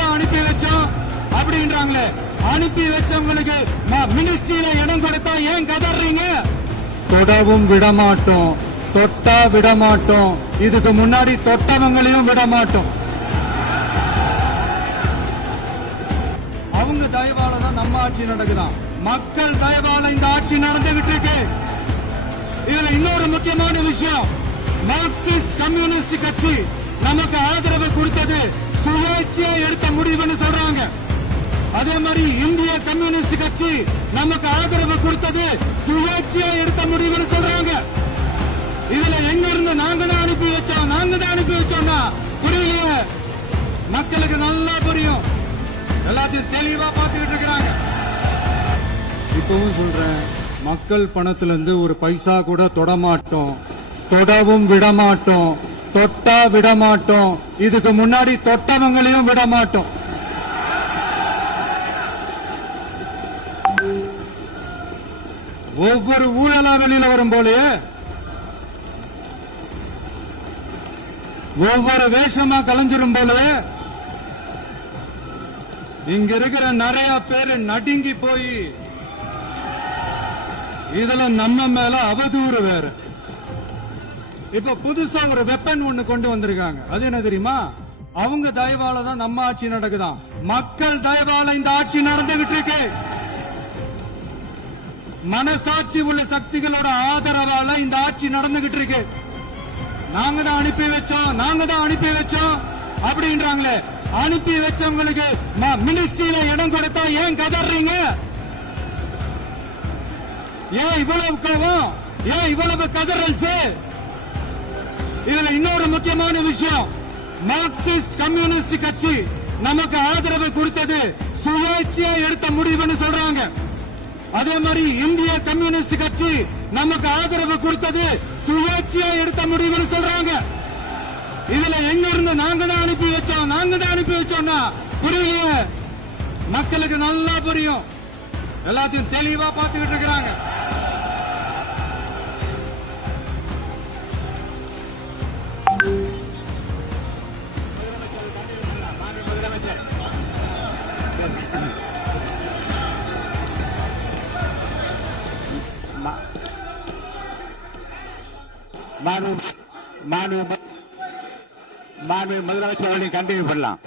தான் அனுப்பி வச்சோம் அப்படின்றாங்களே. அனுப்பி வச்சவங்களுக்கு மினிஸ்ட்ரியில இடம் கொடுத்தா ஏன் கதறீங்க? தொடவும் விடமாட்டோம், தொட்டா விடமாட்டோம், இதுக்கு முன்னாடி தொட்டவங்களையும் விடமாட்டோம். அவங்க தயவால தான் நம்ம ஆட்சி நடக்குதான். மக்கள் தயவால இந்த ஆட்சி நடந்துகிட்டு இருக்கு. இதுல இன்னொரு முக்கியமான விஷயம், மார்க்சிஸ்ட் கம்யூனிஸ்ட் கட்சி நமக்கு ஆதரவு கொடுத்தது சுயேட்சையா எடுத்த முடிவுன்னு சொல்றாங்க. அதே மாதிரி இந்திய கம்யூனிஸ்ட் கட்சி நமக்கு ஆதரவு கொடுத்தது சுயேட்சையா எடுத்த முடிவுன்னு சொல்றாங்க. இதுல எங்க இருந்து நாங்க தான் அனுப்பி வச்சோம்னா புரியலையே. மக்களுக்கு நல்லா புரியும், எல்லாத்தையும் தெளிவா பார்த்துக்கிட்டு இருக்கிறாங்க. இப்பவும் சொல்றேன், மக்கள் பணத்துல இருந்து ஒரு பைசா கூட தொடமாட்டோம், தொடவும் விடமாட்டோம், தொட்டா விடமாட்டோம், இதுக்கு முன்னாடி தொட்டவங்களையும் விடமாட்டோம். ஒவ்வொரு ஊழலா வெளியில வரும் போலயே, ஒவ்வொரு வேஷமா கலைஞ்சிரும் போலயே இங்க இருக்கிற நிறைய பேரு நடுங்கி போய் இதுல நம்ம மேல அவதூறு வேற. இப்ப புதுசா ஒரு வெப்பன் ஒண்ணு கொண்டு வந்திருக்காங்க. அது என்ன தெரியுமா? அவங்க தயவால தான் நம்ம ஆட்சி நடக்குதாம். மக்கள் தயவால இந்த ஆட்சி நடந்துகிட்டு இருக்கு. மனசாட்சி உள்ள சக்திகளோட ஆதரவால இந்த ஆட்சி நடந்துகிட்டு இருக்கு. நாங்க தான் அனுப்பி வச்சோம் அப்படின்றாங்களே. அனுப்பி வச்சவங்களுக்கு மினிஸ்ட்ரியில இடம் கொடுத்தா ஏன் கதறீங்க? ஏன் இவ்வளவு கோவம்? ஏன் இவ்வளவு கதறல்ஸ்? இதுல இன்னொரு முக்கியமான விஷயம், மார்க்சிஸ்ட் கம்யூனிஸ்ட் கட்சி நமக்கு ஆதரவு கொடுத்தது சுயேட்சையா எடுத்த முடிவுன்னு சொல்றாங்க. அதே மாதிரி இந்திய கம்யூனிஸ்ட் கட்சி நமக்கு ஆதரவு கொடுத்தது சுயேட்சையா எடுத்த முடிவுன்னு சொல்றாங்க. இதுல எங்க இருந்து நாங்க தான் அனுப்பி வச்சோம்னா புரியலையே. மக்களுக்கு நல்லா புரியும், எல்லாத்தையும் தெளிவா பார்த்துக்கிட்டு இருக்கிறாங்க. மாண்பு முதலமைச்சர் அவர்களை கண்டிப்பாக பண்ணலாம்.